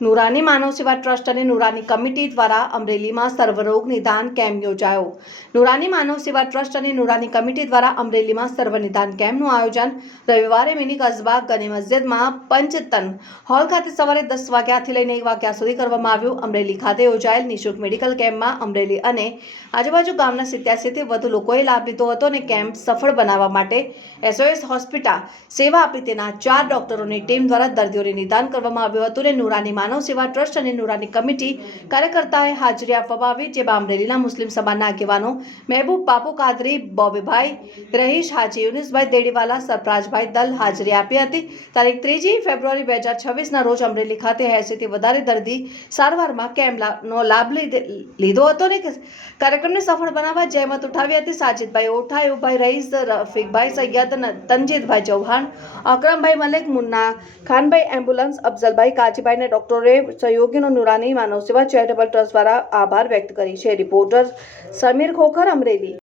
નુરાની માનવ સેવા ટ્રસ્ટ અને નુરાની કમિટી દ્વારા અમરેલીમાં સર્વરોગ નિદાન કેમ્પ યોજાયો. નુરાની માનવ સેવા ટ્રસ્ટ અને નુરાની કમિટી દ્વારા અમરેલીમાં સર્વ નિદાન કેમ્પનું આયોજન રવિવારે મિની કસ્બા ગની મસ્જિદમાં પંચતન હોલ ખાતે સવારે 10 વાગ્યાથી લઈને 1 વાગ્યા સુધી કરવામાં આવ્યું. અમરેલી ખાતે યોજાયેલ નિઃશુલ્ક મેડિકલ કેમ્પમાં અમરેલી અને આજુબાજુ ગામના 87 થી વધુ લોકોએ લાભ લીધો હતો અને કેમ્પ સફળ બનાવવા માટે SOS હોસ્પિટલ સેવા આપી તેના 4 ડોક્ટરોની ટીમ દ્વારા દર્દીઓને નિદાન કરવામાં આવ્યું હતું અને નુરાની માનવ સેવા ટ્રસ્ટ અને નુરાની કમિટી કાર્યકર્તાઓએ હાજરી આપવામાં આવી, જેમાં અમરેલીના મુસ્લિમ સમાજના આગેવાનો મહેબૂબ બાપુ કાદરી, બોબીભાઈ રહીશ, હાજી યુનુસભાઈ દેડીવાલા, સરફરાજભાઈ દલ હાજરી આપી હતી. તારીખ 3 ફેબ્રુઆરી 2026ના રોજ અમરેલી ખાતે 80 થી વધારે દર્દી સારવારમાં કેમ્પનો લાભ લીધો હતો અને કાર્યક્રમને સફળ બનાવવા જહેમત ઉઠાવી હતી. સાજિદભાઈ ઓઠા, એવુભાઈ રહીસ, રફીકભાઈ સૈયદ, તનજીદભાઈ ચૌહાણ, અકરમભાઈ મલિક, મુન્ના ખાનભાઈ એમ્બ્યુલન્સ, અફઝલભાઈ કાજીભાઈ અને ડોક્ટરોએ સહયોગીનો નુરાની માનવ સેવા ચેરિટેબલ ટ્રસ્ટ દ્વારા આભાર વ્યક્ત કરી છે. રિપોર્ટર સમીર ખોખર, અમરેલી.